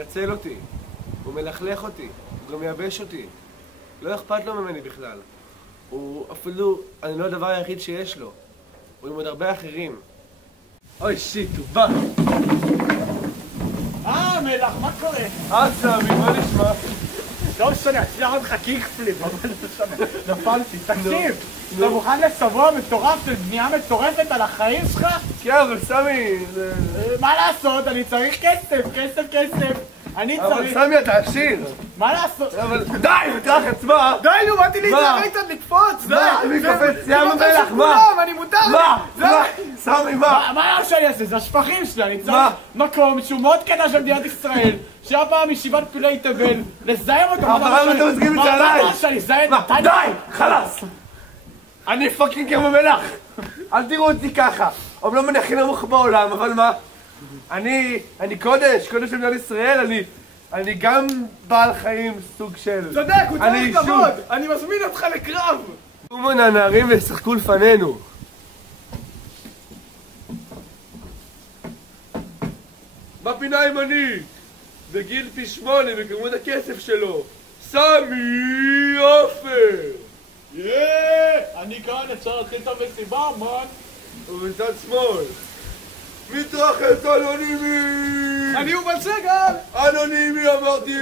מנצל אותי, הוא מלכלך אותי, הוא גם מייבש אותי. לא אכפת לו ממני בכלל. הוא אפילו, אני לא הדבר היחיד שיש לו. הוא עם עוד הרבה אחרים. אוי שיט, הוא בא! מלח, מה קורה? סמי, מה נשמע? לא משנה, אצליח לך קיקפליפ, אבל לא משנה, נפלתי. תקשיב, אתה מוכן לסבוע מטורף של בנייה מטורפת על החיים שלך? כן, אבל סמי... מה לעשות? אני צריך כסף, כסף. אני צריך... אבל סמי, אתה עשיר! מה לעשות? אבל די, תקרח עצמה! די, נו, באתי להתרחק קצת לקפוץ! די! אני קופץ, ים המלח, מה? אני מותר! מה? סמי, מה? מה שאני אעשה? זה השפכים שלי, אני צריך מקום שהוא מאוד קטע של מדינת ישראל, שהיה פעם ישיבת פלאי תבל, לזהם אותו! אבל אתה מסכים את זה עליי! די! חלאס! אני פאקינג ים המלח! אל תראו אותי ככה! אומנם אני הכי נמוך בעולם, אבל מה? אני קודש של מדינת ישראל, אני גם בעל חיים סוג של... צודק, הוא צריך כבוד! אני מזמין אותך לקרב! קומו נערים וישחקו לפנינו! בפינה הימנית! בגיל פי 8 וכמות הכסף שלו! סמי עופר! אני כאן, אפשר להתחיל את המסיבה, מן! ובצד שמאל מתרחץ אנונימי! אני יובל סגל! אנונימי אמרתי!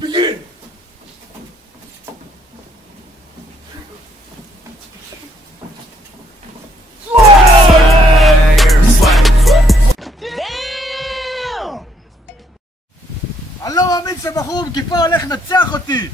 בגין! אני לא מאמין שבחור עם כיפה הולך לנצח אותי!